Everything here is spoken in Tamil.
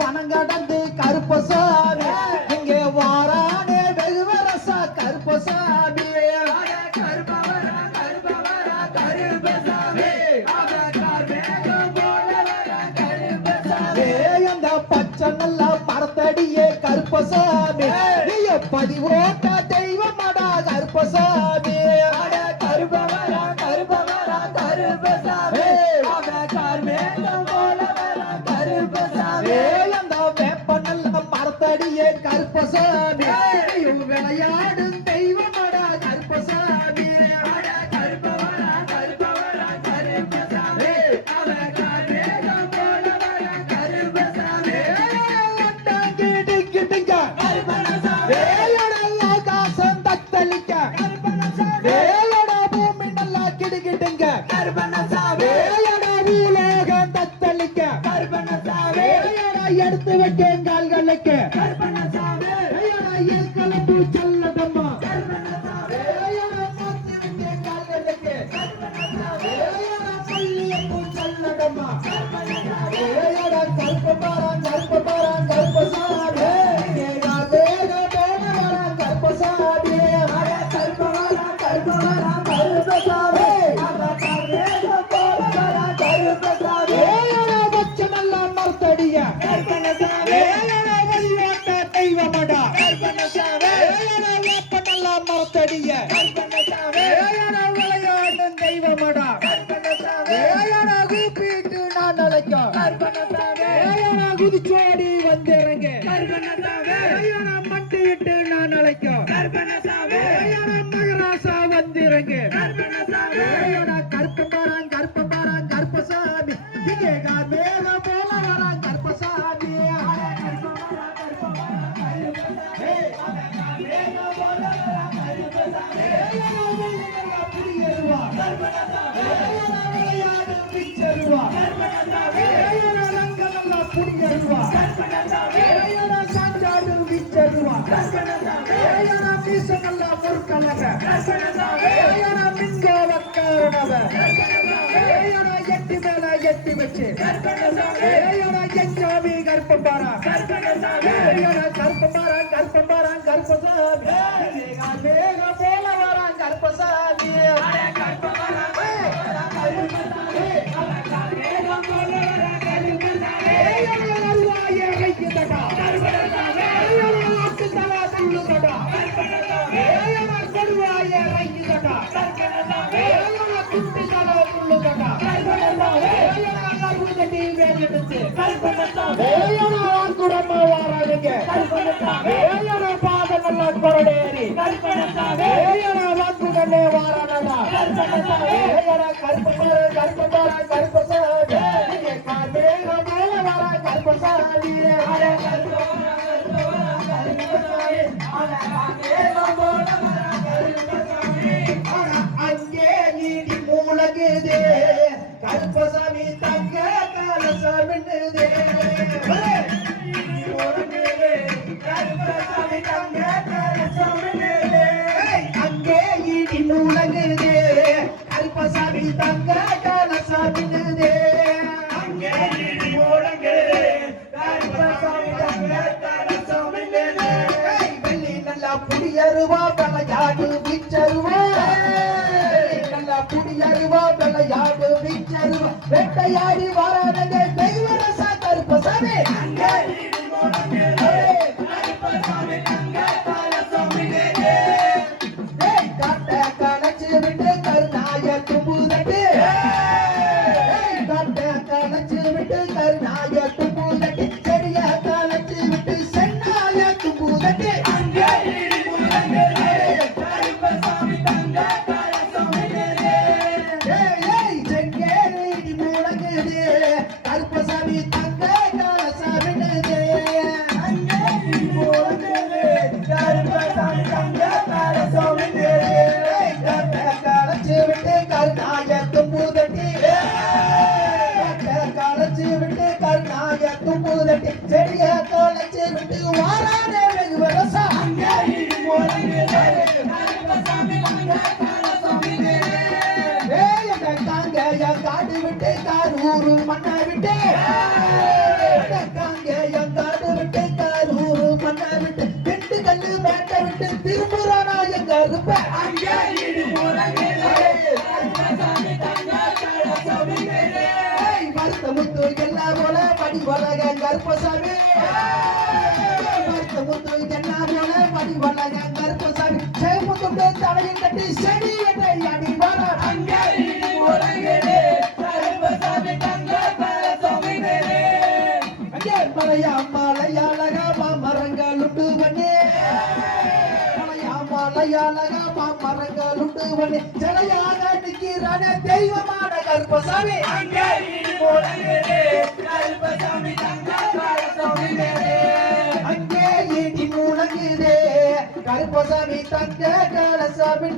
பணம் கடந்து கருப்பசாமி இங்கே வாரானே வெகுவரசா கருப்பசாமி அந்த பச்சை நல்ல மரத்தடியே கருப்பசாமி நீய பதிவோட்ட தெய்வமடா கருப்பசாமி கருப்பவரா கருப்பவரா கருப்பசாமி அந்த வேப்ப நல்ல மரத்தடியே கருப்பசாமி விளையாடும் தெய்வமடா கருப்பசாமி கருப்பவரா கருப்பவரா கருப்பசாமி ஆகாசம் தத்தளிக்க பூமி நல்லா கிடுகிடுங்க பூலோகம் தத்தளிக்க எடுத்து வைக்க கால்களுக்கு கலப்பு செல்லதம்மா செல்லதம்மா கருப்பபாரன் கருப்பபாரன் கருப்பசாமி தெய்வமடா மரத்தடிய விளையாடும் தெய்வமடா கூப்பிட்டு நான் அழைக்கும் குதிச்சோடி வந்திறங்க மட்டிட்டு நான் அழைக்கும் மகராசா வந்திறங்க கருப்பபாரன் கருப்பபாரன் கருப்பசாமி இங்கே மேல போல வரான் கருப்பசாமி எட்டி வச்சு கருப்பபாரா கருப்பபாரா கருப்பபாரா கருப்பசாமி போல வரான் கருப்பசாமி கொரடேரி வாக்குகண்ணே வாரானடா கருப்பபார கருப்பபார கருப்பசாமி கருப்பசாமி அங்கே நீடி மூலகுதே கருப்பசாமி தங்க கலசமின்னுதே கருப்பசாமி தங்க கலசமின்னுதே அங்கே நீடி மூலகுதே கருப்பசாமி தங்க கலசமின்னுதே அங்கே நீடி மூலகுதே கருப்பசாமி தங்க கலசமின்னுதே வெள்ளி நல்லா புடியருவா விளையாடு விச்சருவா நல்லா புடியருவா விளையாடு விச்சருவா வெட்டையாடி வாரானே தெய்வரசா கருப்பசாமி அங்கே நீடி மூலகுதே கருப்பசாமி தங்க கலசமின்னுதே காட்ட கணச்சு விட்டு கருநாய தும்புதட்டு காட்ட கணச்சு விட்டு கருநாய தும்புதட்டு செடிய கணச்சு விட்டு சென்னாய தும்புதட்டு அங்கே நீடி மூலகுதே கருப்பசாமி தங்க கலசமின்னுதே செங்கே நீடி மூலகுதே கருப்பசாமி தங்க கலசமின்னுதே அங்கே நீடி மூலகுதே கருப்பசாமி தங்க கலசமின்னுதே கலச்சு விட்டு கருநாய தும்புதட்டி கலச்சு விட்டு கருநாய தும்புதட்டி செடிய கலச்சு விட்டு வாரானே வெகுவரசா அங்கே நீடி மூலகுதே கருப்பசாமி தங்க கலசமின்னுதே காங்க காடு விட்டு காரூரு மண்ணை விட்டு காங்க படி வளக கருப்பசாமி முத்து என்ன போல படி வளக கருப்பசாமி ஜெயமுத்து தலையில் கட்டி செடி என்ற அடி வர அங்கே கருப்பசாமி தங்க சாமி அங்கே மலையாளகா மரங்களுண்டு வண்ணே மலையாளகா மரங்களுண்டு வண்ணே ஜலையாக நிற்கிறான தெய்வமான கருப்பசாமி அங்கே கருப்பசாமி தங்க சாமி அங்கே இடி முழங்குதே கருப்பசாமி தங்க சாமி